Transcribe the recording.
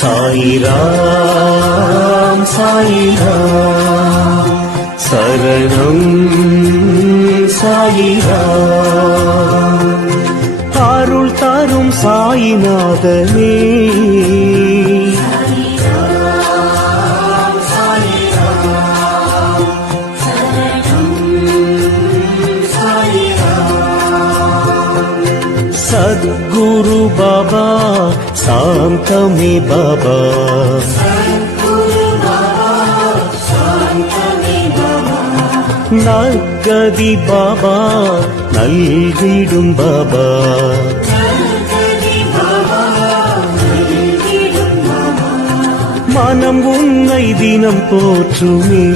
சாயிராம் சாயிராம் சரணம் சாயிராம் அருள் தரும் சாயிநாதனே சத்குரு பாபா சாந்தமே பாபா நற்கதி பாபா நல்கிடும் பாபா மனம் உன்னை தினம் போற்றுமே